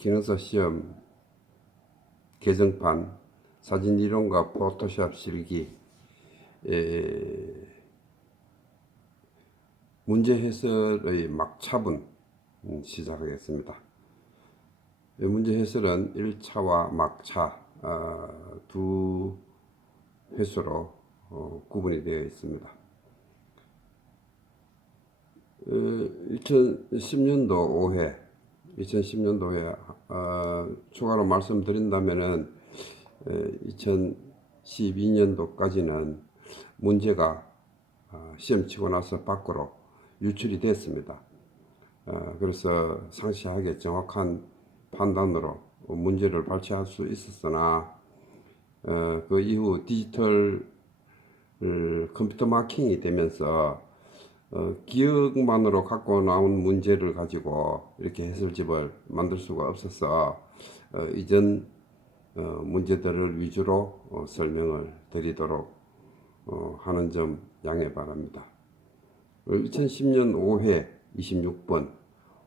기능사 시험 개정판 사진 이론과 포토샵 실기 문제 해설의 막차분 시작하겠습니다. 문제 해설은 1차와 막차 두 회수로 구분이 되어 있습니다. 2010년도 5회 추가로 말씀드린다면은 2012년도까지는 문제가 시험 치고 나서 밖으로 유출이 됐습니다. 그래서 상세하게 정확한 판단으로 문제를 발췌할 수 있었으나 그 이후 디지털 컴퓨터 마킹이 되면서 기억만으로 갖고 나온 문제를 가지고 이렇게 해설집을 만들 수가 없어서 이전 문제들을 위주로 설명을 드리도록 하는 점 양해 바랍니다. 2010년 5회 26번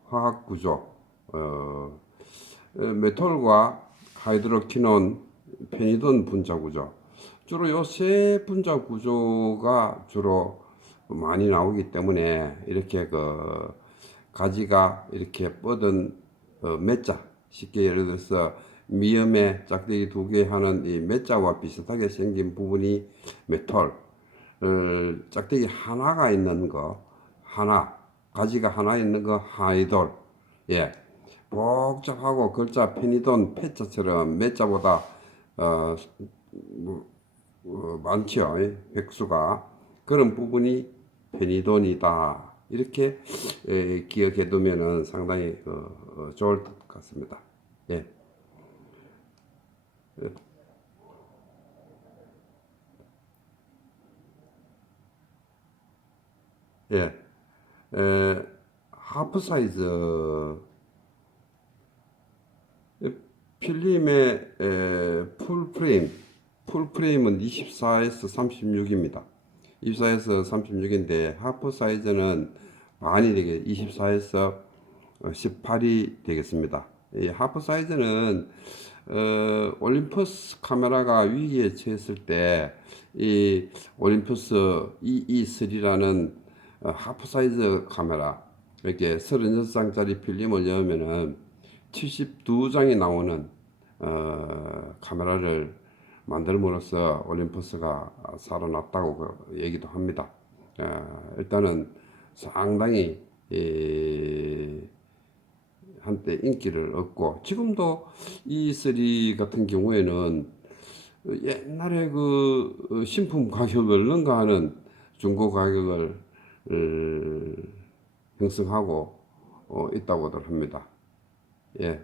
화학구조 메톨과 하이드로키논, 페니돈 분자구조, 주로 요 세 분자구조가 주로 많이 나오기 때문에 이렇게 그 가지가 이렇게 뻗은 맷자, 쉽게 예를 들어서 미음에 짝대기 두 개 하는 이 맷자와 비슷하게 생긴 부분이 메톨, 짝대기 하나가 있는 거 하나, 가지가 하나 있는 거 하이돌. 예, 복잡하고 글자 페니돈 페자처럼 맷자보다 많죠. 획수가. 그런 부분이 페니돈이다. 이렇게 기억해 두면은 상당히 좋을 것 같습니다. 예. 예. 하프 사이즈 필름의 풀프레임은 24에서 36입니다. 24에서 36인데 하프 사이즈는 반이 되게 24에서 18이 되겠습니다. 이 하프 사이즈는 올림푸스 카메라가 위기에 처했을 때 이 올림푸스 EE3라는 하프 사이즈 카메라 이렇게 36장짜리 필름을 넣으면은 72장이 나오는 카메라를 만들므로써 올림푸스가 살아났다고 그 얘기도 합니다. 일단은 상당히 한때 인기를 얻고 지금도 E3 같은 경우에는 옛날에 그 신품 가격을 능가하는 중고 가격을 형성하고 있다고들 합니다. 예.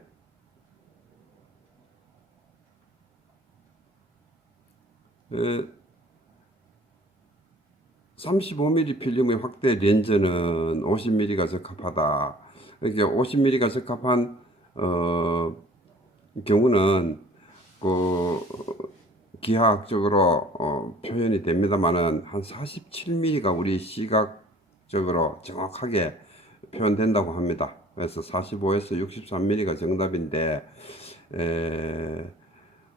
35mm 필름의 확대 렌즈는 50mm가 적합하다. 이렇게 50mm가 적합한 경우는 그 기하학적으로 표현이 됩니다만은 한 47mm가 우리 시각적으로 정확하게 표현된다고 합니다. 그래서 45에서 63mm가 정답인데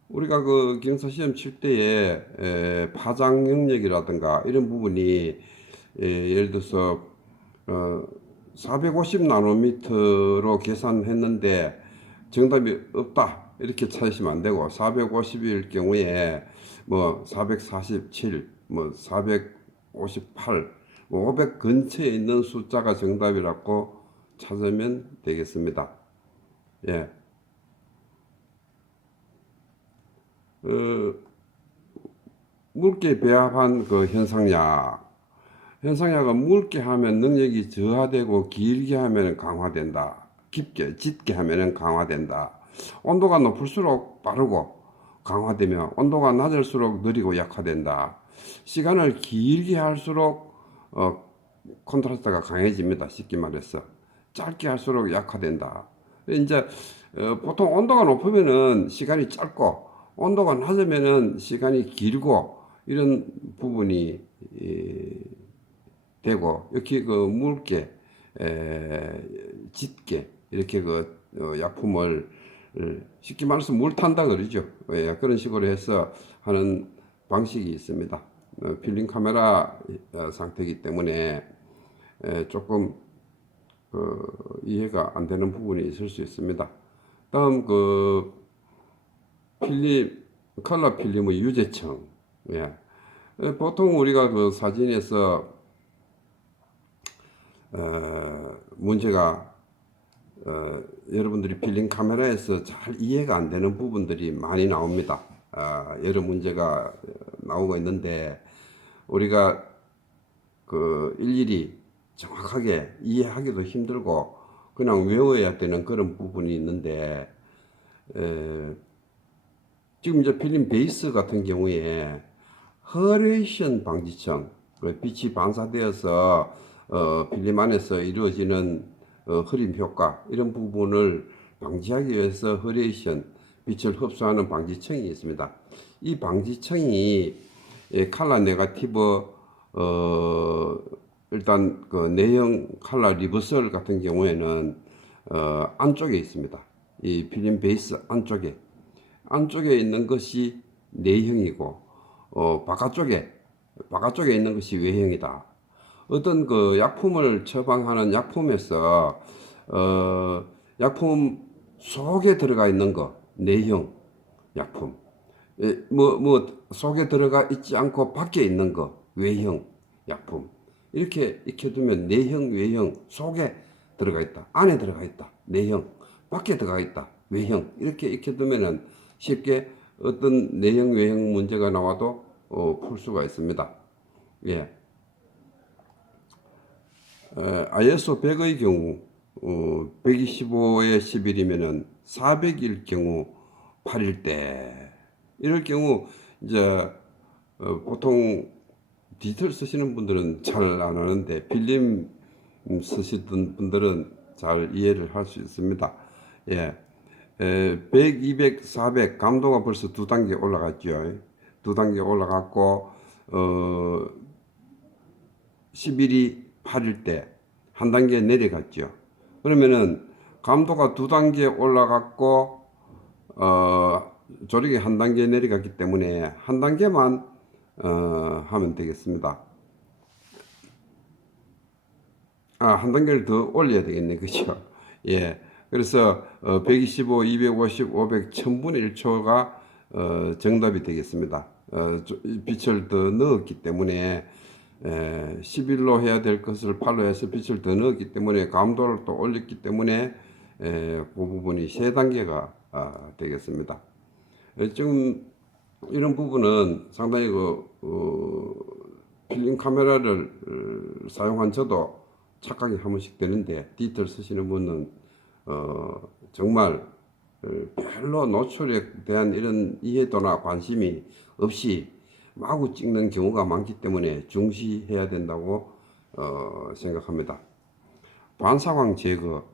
우리가 그 기능사 시험 칠 때에 파장 영역이라든가 이런 부분이 예를 들어서 450 나노미터로 계산했는데 정답이 없다 이렇게 찾으시면 안 되고 450일 경우에 뭐 447, 뭐 458, 뭐 500 근처에 있는 숫자가 정답이라고 찾으면 되겠습니다. 예. 묽게 배합한 그 현상약은 묽게 하면 능력이 저하되고 길게 하면 강화된다. 깊게 짙게 하면 강화된다. 온도가 높을수록 빠르고 강화되며 온도가 낮을수록 느리고 약화된다. 시간을 길게 할수록 콘트라스트가 강해집니다. 쉽게 말해서 짧게 할수록 약화된다. 이제 보통 온도가 높으면은 시간이 짧고 온도가 낮으면은 시간이 길고 이런 부분이 되고 이렇게 그 묽게 짙게 이렇게 그 약품을 쉽게 말해서 물 탄다 그러죠. 예, 그런 식으로 해서 하는 방식이 있습니다. 필름 카메라 상태이기 때문에 조금 이해가 안 되는 부분이 있을 수 있습니다. 다음 필름 컬러 필름의 유제청. 예. 보통 우리가 그 사진에서 문제가 여러분들이 필름 카메라에서 잘 이해가 안 되는 부분들이 많이 나옵니다. 여러 문제가 나오고 있는데 우리가 일일이 정확하게 이해하기도 힘들고 그냥 외워야 되는 그런 부분이 있는데 지금 이제 필름 베이스 같은 경우에 허레이션 방지청, 빛이 반사되어서 필름 안에서 이루어지는 흐림 효과 이런 부분을 방지하기 위해서 허레이션, 빛을 흡수하는 방지청이 있습니다. 이 방지청이 칼라 네가티브 일단 그 내형 칼라 리버설 같은 경우에는 안쪽에 있습니다. 이 필름 베이스 안쪽에 있는 것이 내형이고 바깥쪽에 있는 것이 외형이다. 어떤 그 약품을 처방하는 약품에서 약품 속에 들어가 있는 거 내형 약품 뭐 속에 들어가 있지 않고 밖에 있는 거 외형 약품 이렇게 익혀두면 내형 외형 속에 들어가 있다 안에 들어가 있다 내형 밖에 들어가 있다 외형 이렇게 익혀두면은 쉽게 어떤 내형 외형 문제가 나와도 풀 수가 있습니다. 예. ISO 100의 경우 125에 11이면은 400일 경우 8일 때 이럴 경우 이제 보통 디지털 쓰시는 분들은 잘 안 하는데 필름 쓰시던 분들은 잘 이해를 할 수 있습니다. 예. 100, 200, 400 감도가 벌써 두 단계 올라갔죠. 두 단계 올라갔고 11이 8일 때 한 단계 내려갔죠. 그러면은 감도가 두 단계 올라갔고 조력이 한 단계 내려갔기 때문에 한 단계만 하면 되겠습니다. 한 단계를 더 올려야 되겠네. 그죠? 예. 그래서 125, 250, 500, 1000분의 1초가 정답이 되겠습니다. 빛을 더 넣었기 때문에 11로 해야 될 것을 8로 해서 빛을 더 넣었기 때문에 감도를 또 올렸기 때문에 그 부분이 세 단계가 되겠습니다. 지금 이런 부분은 상당히 필름 카메라를 사용한 저도 착각이 한 번씩 되는데 디지털 쓰시는 분은 정말 별로 노출에 대한 이런 이해도나 관심이 없이 마구 찍는 경우가 많기 때문에 중시해야 된다고 생각합니다. 반사광 제거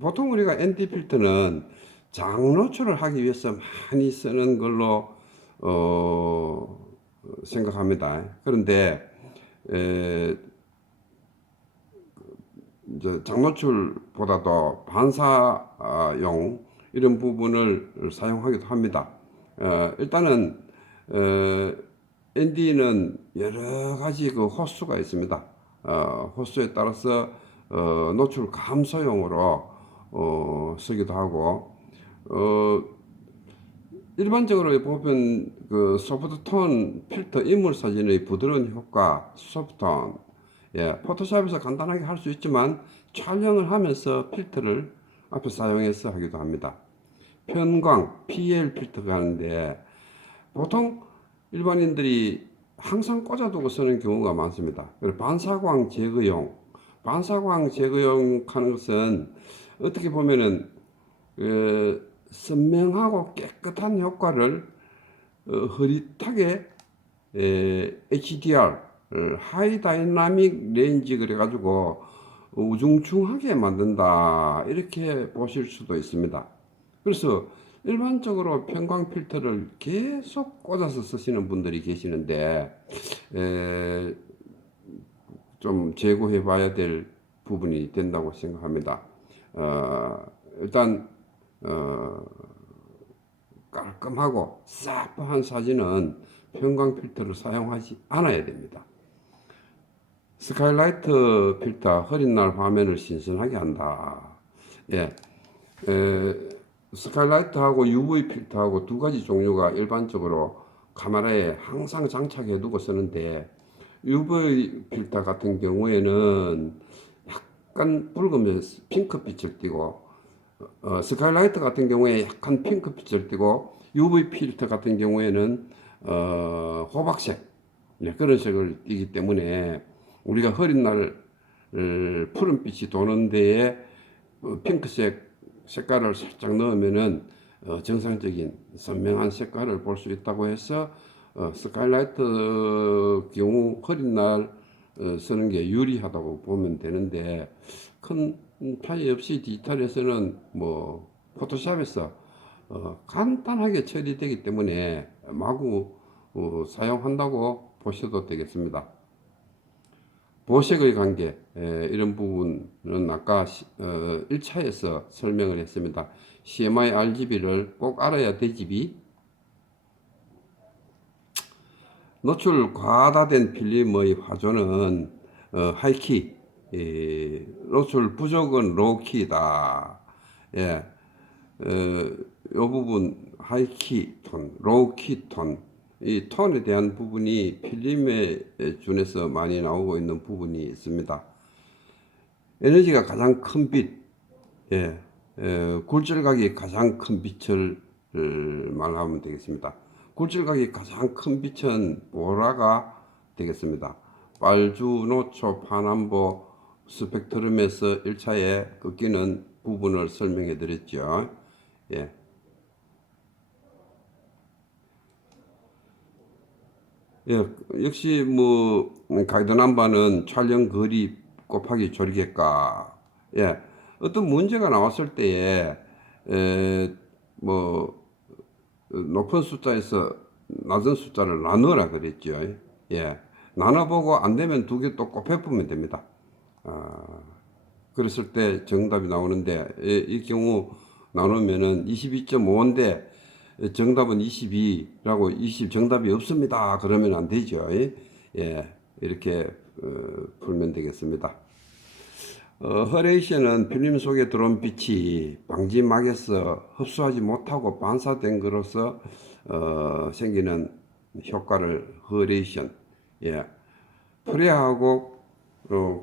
보통 우리가 ND 필터는 장노출을 하기 위해서 많이 쓰는 걸로 생각합니다. 그런데 이제 장노출보다도 반사용 이런 부분을 사용하기도 합니다. 일단은 ND는 여러 가지 그 호수가 있습니다. 호수에 따라서 노출 감소용으로 쓰기도 하고 일반적으로 보면 그 소프트톤 필터 인물 사진의 부드러운 효과 소프트톤 포토샵에서 간단하게 할 수 있지만 촬영을 하면서 필터를 앞에 사용해서 하기도 합니다. 편광 PL 필터가 하는데 보통 일반인들이 항상 꽂아두고 쓰는 경우가 많습니다. 그리고 반사광 제거용 하는 것은 어떻게 보면은 선명하고 깨끗한 효과를 흐릿하게 HDR 하이 다이나믹 렌즈 그래가지고 우중충하게 만든다 이렇게 보실 수도 있습니다. 그래서 일반적으로 편광 필터를 계속 꽂아서 쓰시는 분들이 계시는데 좀 재고해 봐야 될 부분이 된다고 생각합니다. 일단 깔끔하고 사프한 사진은 편광 필터를 사용하지 않아야 됩니다. 스카이라이트 필터 흐린 날 화면을 신선하게 한다. 예, 스카이라이트하고 UV 필터하고 두 가지 종류가 일반적으로 카메라에 항상 장착해 두고 쓰는데, UV 필터 같은 경우에는 약간 붉은 핑크빛을 띠고, 스카이라이트 같은 경우에 약간 핑크빛을 띠고, UV 필터 같은 경우에는 호박색, 네, 그런 색을 띠기 때문에 우리가 흐린 날 푸른빛이 도는 데에 핑크색 색깔을 살짝 넣으면은 정상적인 선명한 색깔을 볼 수 있다고 해서 스카이라이트 경우 흐린 날 쓰는 게 유리하다고 보면 되는데, 큰 차이 없이 디지털에서는 뭐 포토샵에서 간단하게 처리되기 때문에 마구 사용한다고 보셔도 되겠습니다. 보색의 관계, 이런 부분은 아까 1차에서 설명을 했습니다. CMYK RGB를 꼭 알아야 되지비. 노출 과다된 필름의 화조는 하이키, 노출 부족은 로우키다. 예, 이 부분 하이키 톤, 로우키 톤, 이 톤에 대한 부분이 필름에 준해서 많이 나오고 있는 부분이 있습니다. 에너지가 가장 큰 빛, 예, 굴절각이 가장 큰 빛을 말하면 되겠습니다. 굴절각이 가장 큰 빛은 보라가 되겠습니다. 빨주, 노초, 파남보 스펙트럼에서 1차에 꺾이는 부분을 설명해 드렸죠. 예. 예, 역시 뭐 가이드 넘버는 촬영 거리 곱하기 조리개값. 예, 어떤 문제가 나왔을 때에 뭐 높은 숫자에서 낮은 숫자를 나누라 그랬죠. 예, 나눠보고 안 되면 두 개 또 곱해보면 됩니다. 그랬을 때 정답이 나오는데, 이 경우 나누면은 22.5인데 정답은 22라고 20 정답이 없습니다. 그러면 안 되죠. 예, 이렇게 풀면 되겠습니다. 허레이션은 필름 속에 들어온 빛이 방지막에서 흡수하지 못하고 반사된 것으로서 생기는 효과를 허레이션, 예, 프레아하고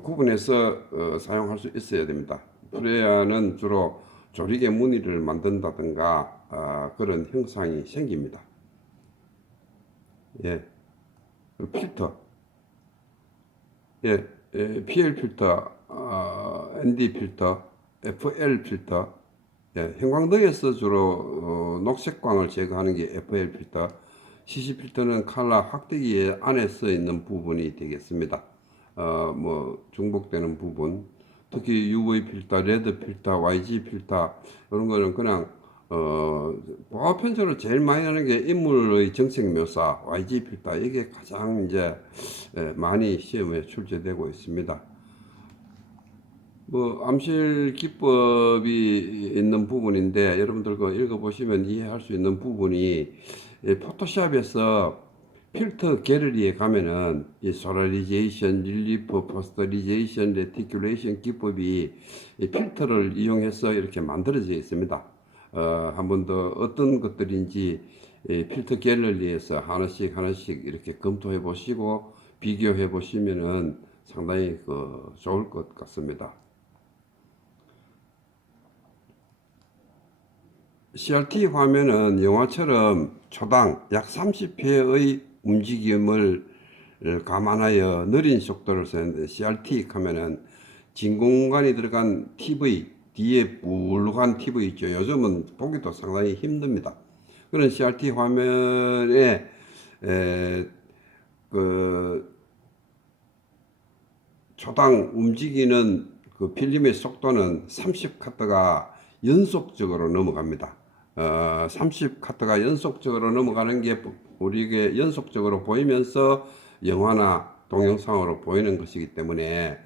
구분해서 사용할 수 있어야 됩니다. 프레아는 주로 조리개 무늬를 만든다든가 그런 형상이 생깁니다. 예, 필터, 예, PL 필터, ND 필터, FL 필터, 예, 형광등에서 주로 녹색광을 제거하는 게 FL 필터, CC 필터는 칼라 확대기 안에 있는 부분이 되겠습니다. 뭐 중복되는 부분, 특히 UV 필터, 레드 필터, YG 필터 이런 거는 그냥 보편적으로 제일 많이 하는 게 인물의 정색 묘사, YG 필터, 이게 가장 이제 많이 시험에 출제되고 있습니다. 뭐 암실 기법이 있는 부분인데 여러분들 그 읽어보시면 이해할 수 있는 부분이, 포토샵에서 필터 갤러리에 가면은 이 소라리제이션, 릴리프, 포스터리제이션, 레티큘레이션 기법이 이 필터를 이용해서 이렇게 만들어져 있습니다. 한 번 더 어떤 것들인지 필터 갤러리에서 하나씩 하나씩 이렇게 검토해 보시고 비교해 보시면은 상당히 좋을 것 같습니다. CRT 화면은 영화처럼 초당 약 30회의 움직임을 감안하여 느린 속도를 쓰는데, CRT 하면은 진 공간이 들어간 TV, 뒤에 불룩한 TV 있죠. 요즘은 보기도 상당히 힘듭니다. 그런 CRT 화면에 그 초당 움직이는 그 필름의 속도는 30카트가 연속적으로 넘어갑니다. 30카트가 연속적으로 넘어가는 게 우리에게 연속적으로 보이면서 영화나 동영상으로 보이는 것이기 때문에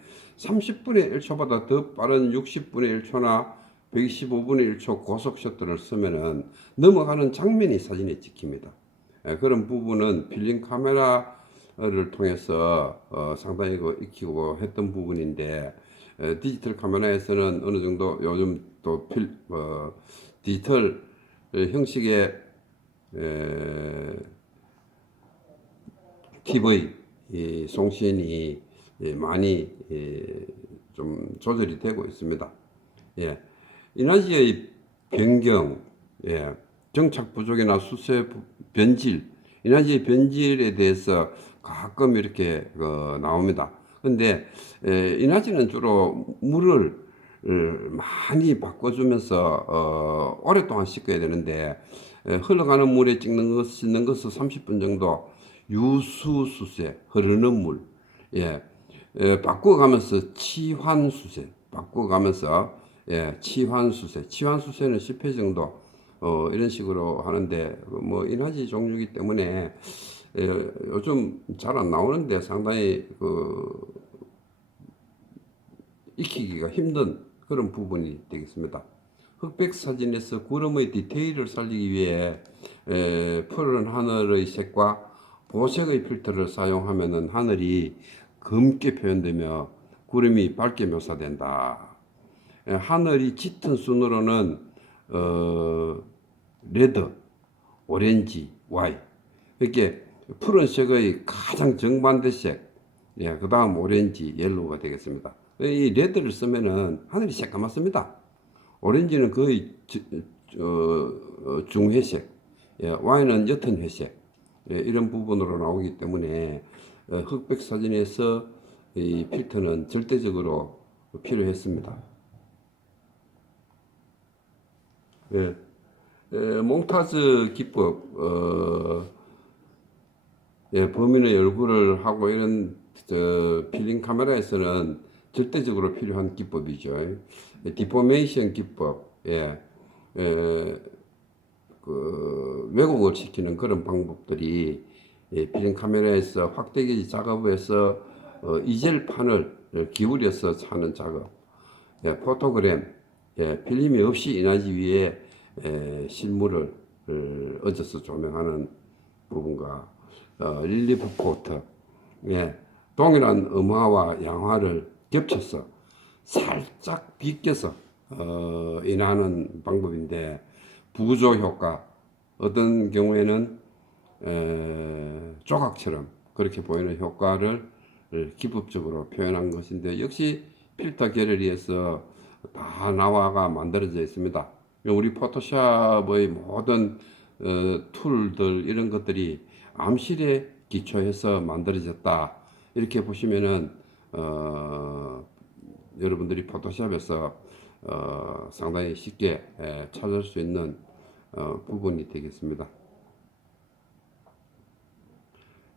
30분의 1초보다 더 빠른 60분의 1초나 125분의 1초 고속 셔터를 쓰면은 넘어가는 장면이 사진에 찍힙니다. 그런 부분은 필름 카메라를 통해서 상당히 익히고 했던 부분인데, 디지털 카메라에서는 어느 정도 요즘 또 디지털 형식의 TV 송신이 많이 좀 조절이 되고 있습니다. 예. 인화지의 변경, 예. 정착 부족이나 수세 변질, 인화지의 변질에 대해서 가끔 이렇게 나옵니다. 근데 인화지는 주로 물을 많이 바꿔주면서 오랫동안 씻어야 되는데, 흘러가는 물에 씻는 것은 30분 정도, 유수수세, 흐르는 물, 예, 바꿔가면서 치환수세, 바꿔가면서, 예, 치환수세는 10회 정도, 이런 식으로 하는데, 뭐, 인화지 종류이기 때문에, 요즘 잘 안 나오는데 상당히, 익히기가 힘든 그런 부분이 되겠습니다. 흑백 사진에서 구름의 디테일을 살리기 위해 푸른 하늘의 색과 보색의 필터를 사용하면 하늘이 검게 표현되며 구름이 밝게 묘사된다. 하늘이 짙은 순으로는 레드, 오렌지, 와이, 이렇게 푸른색의 가장 정반대색, 예, 그 다음 오렌지, 옐로우가 되겠습니다. 이 레드를 쓰면은 하늘이 새까맣습니다. 오렌지는 거의 중회색, 예, 와인은 옅은 회색, 예, 이런 부분으로 나오기 때문에 흑백 사진에서 이 필터는 절대적으로 필요했습니다. 예, 몽타즈 기법, 예, 범인의 얼굴을 하고 이런 필름 카메라에서는 절대적으로 필요한 기법이죠. 디포메이션 기법, 예, 왜곡을 시키는 그런 방법들이, 예, 필름 카메라에서 확대기 작업에서 이젤판을 기울여서 하는 작업, 예, 포토그램, 예, 필름이 없이 인화지 위에 실물을 얹어서 조명하는 부분과 릴리프 포트, 예, 동일한 음화와 양화를 겹쳐서 살짝 비껴서 인하는 방법인데, 부조 효과, 어떤 경우에는 조각처럼 그렇게 보이는 효과를 기법적으로 표현한 것인데, 역시 필터 갤러리에서 다 나와가 만들어져 있습니다. 우리 포토샵의 모든 툴들, 이런 것들이 암실에 기초해서 만들어졌다, 이렇게 보시면은 여러분들이 포토샵에서 상당히 쉽게 찾을 수 있는 부분이 되겠습니다.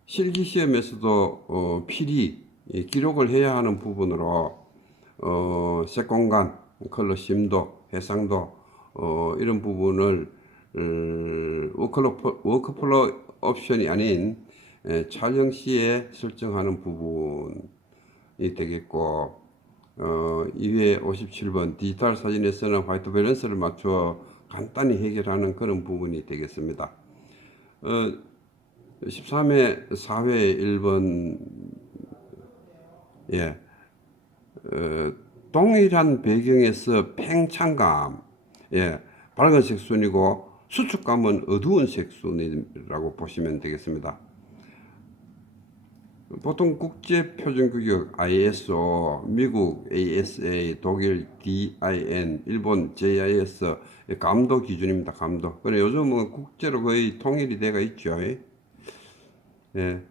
실기 시험에서도 필히 기록을 해야 하는 부분으로 색 공간, 컬러 심도, 해상도, 이런 부분을 워크플로 옵션이 아닌 촬영 시에 설정하는 부분이 되겠고, 이외에 57번 디지털 사진에서는 화이트 밸런스를 맞추어 간단히 해결하는 그런 부분이 되겠습니다. 13회 4회 1번, 예, 동일한 배경에서 팽창감, 예, 밝은색 순이고 수축감은 어두운 색순이라고 보시면 되겠습니다. 보통 국제표준규격 ISO, 미국 ASA, 독일 DIN, 일본 JIS 감도 기준입니다. 감도. 그래 요즘은 국제로 거의 통일이 되어 있죠. 예.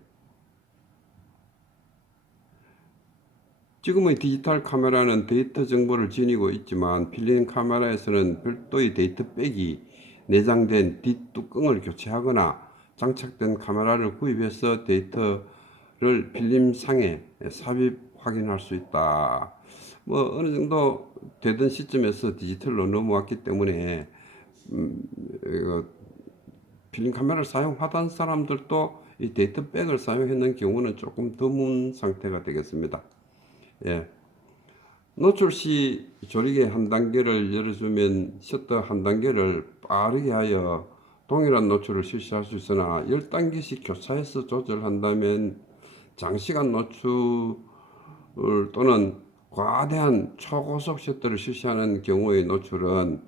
지금의 디지털 카메라는 데이터 정보를 지니고 있지만, 필름 카메라에서는 별도의 데이터백이 내장된 뒷뚜껑을 교체하거나 장착된 카메라를 구입해서 데이터를 필름상에 삽입 확인할 수 있다. 뭐 어느 정도 되던 시점에서 디지털로 넘어왔기 때문에 필름 카메라를 사용하던 사람들도 이 데이터백을 사용했는 경우는 조금 드문 상태가 되겠습니다. 예. 노출 시 조리개 한 단계를 열어주면 셔터 한 단계를 빠르게 하여 동일한 노출을 실시할 수 있으나 10단계씩 교차해서 조절한다면 장시간 노출 또는 과대한 초고속 셔터를 실시하는 경우의 노출은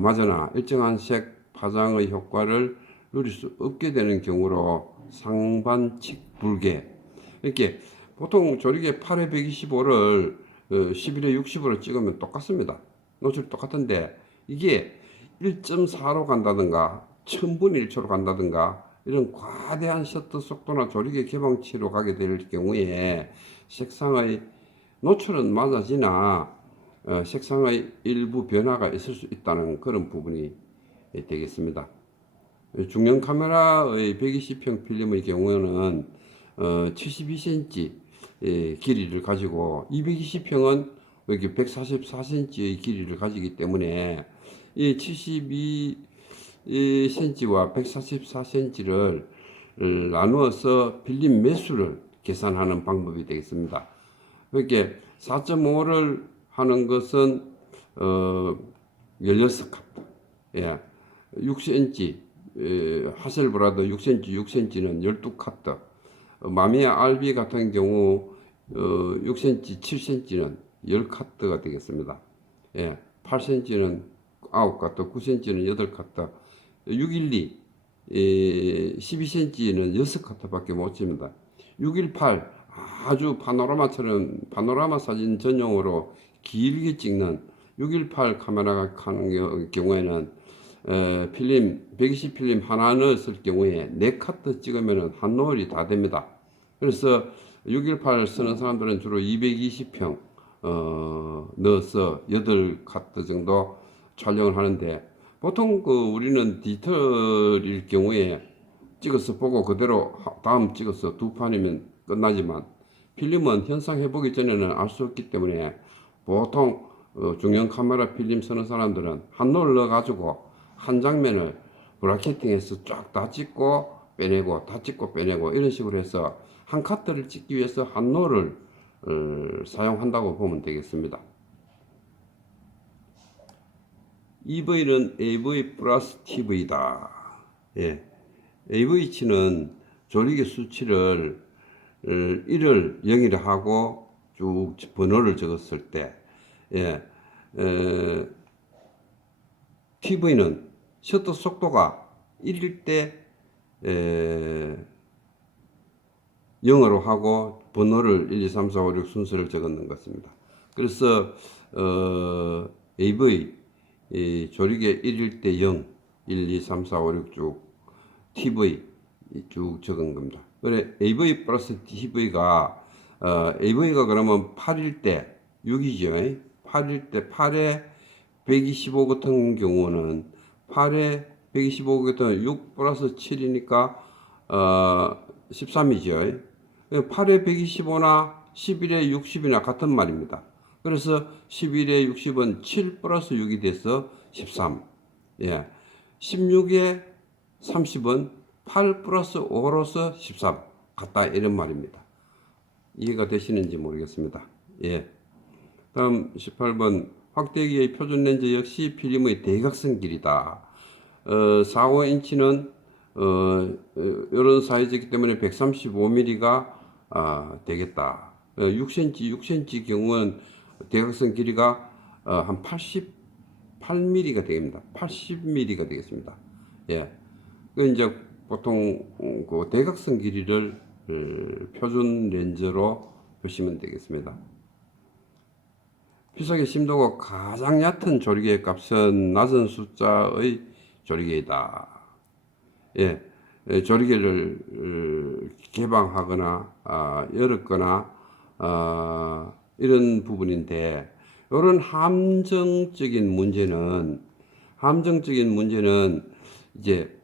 마저나 일정한 색 파장의 효과를 누릴 수 없게 되는 경우로 상반칙 불계. 이렇게 보통 조리개 8회 125를 11회 60으로 찍으면 똑같습니다. 노출이 똑같은데 이게 1.4로 간다든가 1000분의 1초로 간다든가 이런 과대한 셔터 속도나 조리개 개방치로 가게 될 경우에 색상의 노출은 맞아지나 색상의 일부 변화가 있을 수 있다는 그런 부분이 되겠습니다. 중형 카메라의 120평 필름의 경우에는 72cm 길이를 가지고 220평은 이렇게 144cm의 길이를 가지기 때문에 이 72cm와 144cm를 나누어서 필름 매수를 계산하는 방법이 되겠습니다. 그렇게 4.5를 하는 것은 16칸, 예, 6cm 하셀브라더 6cm, 6cm는 12카트, 마미야 RB 같은 경우 6cm, 7cm는 10카트가 되겠습니다. 예, 8cm는 9카트, 9cm는 8카트, 612, 12cm는 6카트밖에 못 찍습니다. 618 아주 파노라마 사진 전용으로 길게 찍는 618 카메라가 하는 경우에는 필름 120 필름 하나 넣었을 경우에 4카트 찍으면 한 노을이 다 됩니다. 그래서 618 쓰는 사람들은 주로 220평 넣어서 8카트 정도 촬영을 하는데 보통 우리는 디지털일 경우에 찍어서 보고 그대로 다음 찍어서 2판이면 끝나지만 필름은 현상 해보기 전에는 알 수 없기 때문에 보통 중형 카메라 필름 쓰는 사람들은 한 롤 넣어가지고 한 장면을 브라켓팅해서 쫙 다 찍고 빼내고 다 찍고 빼내고 이런 식으로 해서 한 카트를 찍기 위해서 한 롤을 사용한다고 보면 되겠습니다. EV는 AV 플러스 TV다. 예. AV치는 조리개 수치를 1을 0이라 하고 쭉 번호를 적었을 때, 예, TV는 셔터 속도가 1일 때 0으로 하고 번호를 1, 2, 3, 4, 5, 6 순서를 적는 것입니다. 그래서 AV 조리개 1일 때 0, 1, 2, 3, 4, 5, 6 쭉 TV 쭉 적은 겁니다. 그래 AV 플러스 TV가 AV가 그러면 8일 때 6이죠. 8일 때 8에 125 같은 경우는 8에 125 같은 6 플러스 7이니까 13이죠. 8에 125나 11에 60이나 같은 말입니다. 그래서 11에 60은 7 플러스 6이 돼서 13. 예. 16에 30은 8 플러스 5로서 13 같다 이런 말입니다. 이해가 되시는지 모르겠습니다. 예. 다음 18번 확대기의 표준 렌즈 역시 필름의 대각선 길이다. 4, 5인치는 이런 사이즈이기 때문에 135mm가 되겠다. 6cm 경우는 대각선 길이가 한 88mm가 됩니다. 80mm가 되겠습니다. 예. 그 이제 보통 그 대각선 길이를 표준 렌즈로 보시면 되겠습니다. 피석의 심도가 가장 얕은 조리개의 값은 낮은 숫자의 조리개이다. 예, 조리개를 개방하거나 열었거나 이런 부분인데 이런 함정적인 문제는 이제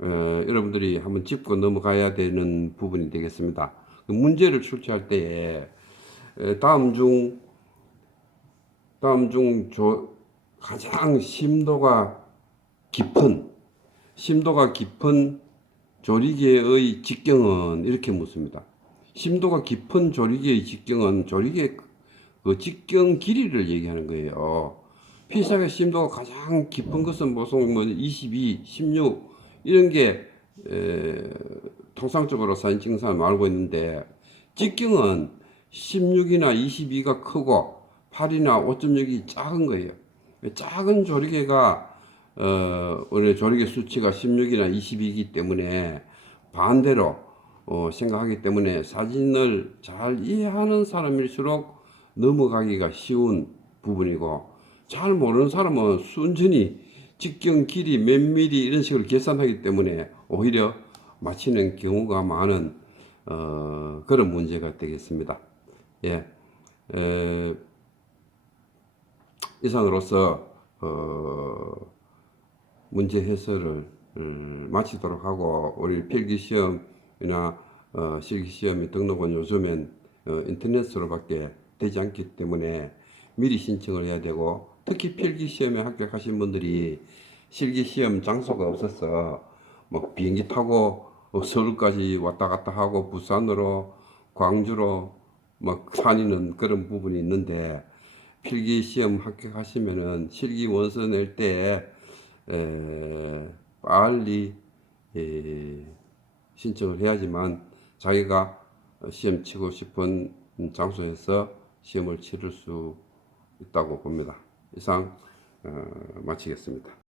여러분들이 한번 짚고 넘어가야 되는 부분이 되겠습니다. 그 문제를 출제할 때에 다음 중 가장 심도가 깊은 조리개의 직경은 이렇게 묻습니다. 심도가 깊은 조리개의 직경은 조리개 그 직경 길이를 얘기하는 거예요. 필사의 심도가 가장 깊은 것은 보통 뭐 22, 16 이런 게 통상적으로 사진 찍는 사람 알고 있는데 직경은 16이나 22가 크고 8이나 5.6이 작은 거예요. 작은 조리개가 원래 조리개 수치가 16이나 22이기 때문에 반대로 생각하기 때문에 사진을 잘 이해하는 사람일수록 넘어가기가 쉬운 부분이고 잘 모르는 사람은 순전히 직경 길이 몇 미리 이런 식으로 계산하기 때문에 오히려 맞히는 경우가 많은 그런 문제가 되겠습니다. 예, 이상으로서 문제 해설을 마치도록 하고 우리 필기시험이나 실기시험이 등록은 요즘엔 인터넷으로밖에 되지 않기 때문에 미리 신청을 해야 되고 특히 필기시험에 합격하신 분들이 실기시험 장소가 없어서 뭐 비행기 타고 서울까지 왔다 갔다 하고 부산으로 광주로 막 다니는 그런 부분이 있는데 필기시험 합격하시면은 실기 원서 낼 때 빨리 신청을 해야지만 자기가 시험 치고 싶은 장소에서 시험을 치를 수 있다고 봅니다. 이상 마치겠습니다.